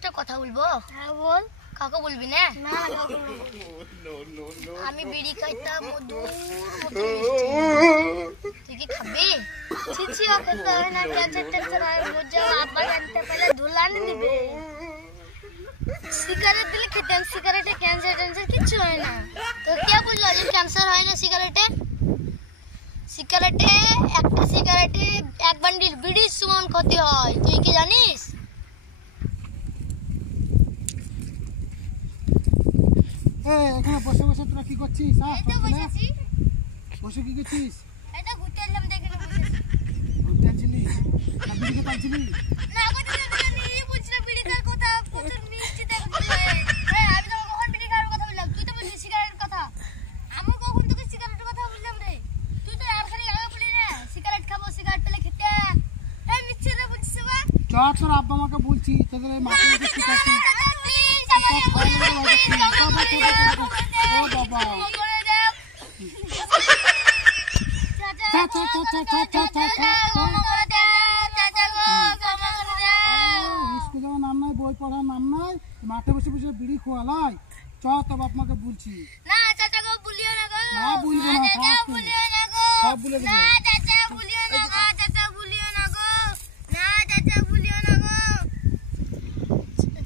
একটা কথা বলবো। হ্যাঁ বল। কাউকে বলবি না? না কাউকে বলবো। আমি বিড়ি খাইতাম মধুর মতো মিষ্টি। তুই কি খাবি? ছিছি ওকে তো হয় না, ক্যান্সার ট্যান্সার হয়, মজা আব্বা জানতে পারলে ধুলান দিবে। সিগারেট দিলে খেতাম, সিগারেটে ক্যান্সার ট্যান্সার কিছু হয় না। তো কে বুঝলো যে ক্যান্সার হয় না সিগারেটে? সিগারেটে একটা সিগারেটে এক বান্ডিল বিড়ির সমান ক্ষতি হয়, তুই কি জানিস? এখানে বসে বসে তোরা কি করছিস? এই তো বসেছি। বসে কি করছিস? এটা ঘুরতে এলাম, দেখে বসেছি। ঘুরতে আসছিলি? না বিড়ি খেতে আসছিলি? না কথা নিয়ে বুঝছি না, বিড়ি খাওয়ার কথা প্রচুর মিষ্টি দেখছিস। হ্যাঁ আমি তো কখন বিড়ি খাওয়ার কথা বললাম, তুই তো বলছিস সিগারেটের কথা। আমি কখন তোকে সিগারেটের কথা বললাম রে? তুই তো আর খালি আগে বলি না সিগারেট খাবো, সিগারেট পেলে খেতে। এই মিষ্টি রে বুঝছিস বা? চ তোর আব্বা আমাকে বলছি তোদের এই মাথা মধ্যে শিখাচ্ছি। ও বাবা স্কুল যাওয়ার নাম নাই, বই পড়ার নাম নাই, মাঠে বসে বসে বিড়ি খোয়ালাই। চ তোর বাপ মাকে বলছি। না চাচা গো বলিও না গো। না বলবো না, চাচা বলিও না গো। সব বলে দেবো। না চাচা বলিও না গো, চাচা বলিও না গো। না চাচা বলিও না গো।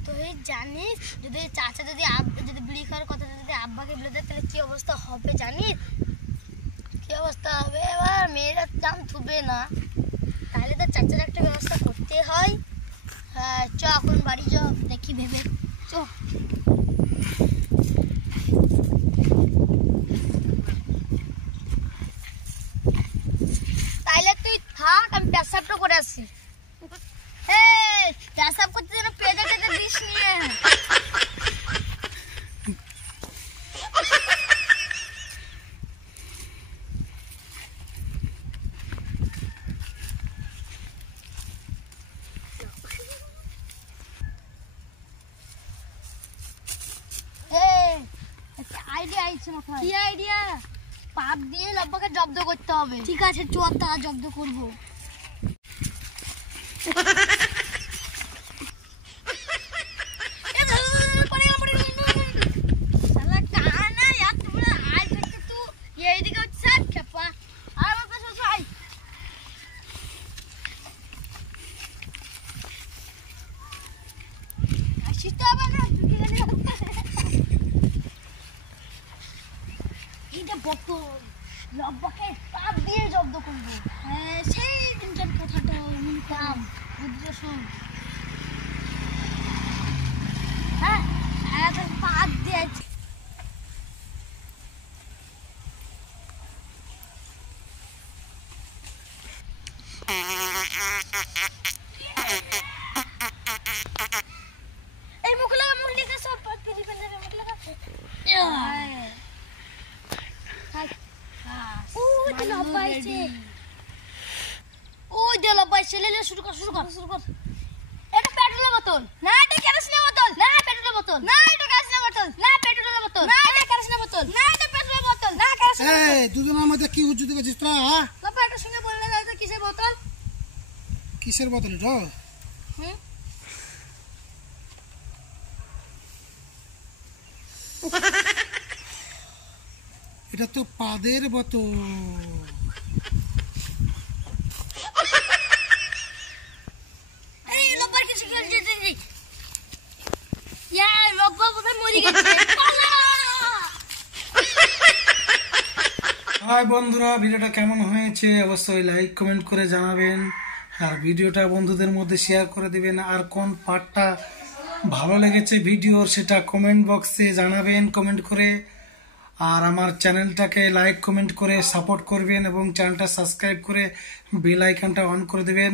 তুই জানিস যদি চাচা যদি বিড়ি খাওয়ার কথা যদি আব্বাকে বলে দেয় তাহলে কি অবস্থা হবে জানিস? কি অবস্থা হবে? এবার মেয়েরা দাম থুবে না, তাহলে তো চাচার একটা ব্যবস্থা করতে হয়। হ্যাঁ চ এখন বাড়ি চ, দেখি ভেবে চ। তাইলে তুই থাক, আমি পেশাবটা করে আসি। পেশাব করতে যেন পেজে টেজে দিস নিয়ে। আইডিয়া আইছে মাথায়। কি আইডিয়া? পাপ দিয়ে লব্বাকে জব্দ করতে হবে। ঠিক আছে চল তারা জব্দ করবো। লব্বাকে পাপ দিয়ে জব্দ করবো। সেই দিনটার কথাটা শুনতাম, বুঝছো শোন। হ্যাঁ পাপ দিয়েছি। এই মুখ লাগা, মুখ লিখে সব ফিরি ফেলে মুখ লাগা। শুরু কর। এটা পেট্রোলের বোতল না, এটা কেরোসিনের বোতল না, পেট্রোলের বোতল না, এটা কেরোসিনের বোতল না, পেট্রোলের বোতল না, এটা কেরোসিনের বোতল না, এটা পেট্রোলের বোতল না, কেরোসিনের বোতল। এই দুজনের মধ্যে কি হুজ্জুতি করছিস তোরা? হ্যাঁ বাবা একটা সঙ্গে বললে না, এটা কিসের বোতল? কিসের বোতল এটা? এটা তো পাদের বোতল। এই লব্বার কিছু খেলছে দেখি। লব্বা বোধহয় মরে গেছে। হাই বন্ধুরা, ভিডিওটা কেমন হয়েছে অবশ্যই লাইক কমেন্ট করে জানাবেন, আর ভিডিওটা বন্ধুদের মধ্যে শেয়ার করে দিবেন। আর কোন পার্টটা ভালো লেগেছে ভিডিওর সেটা কমেন্ট বক্সে জানাবেন কমেন্ট করে। আর আমার চ্যানেলটাকে লাইক কমেন্ট করে সাপোর্ট করবেন এবং চ্যানেলটা সাবস্ক্রাইব করে বেল আইকনটা অন করে দেবেন।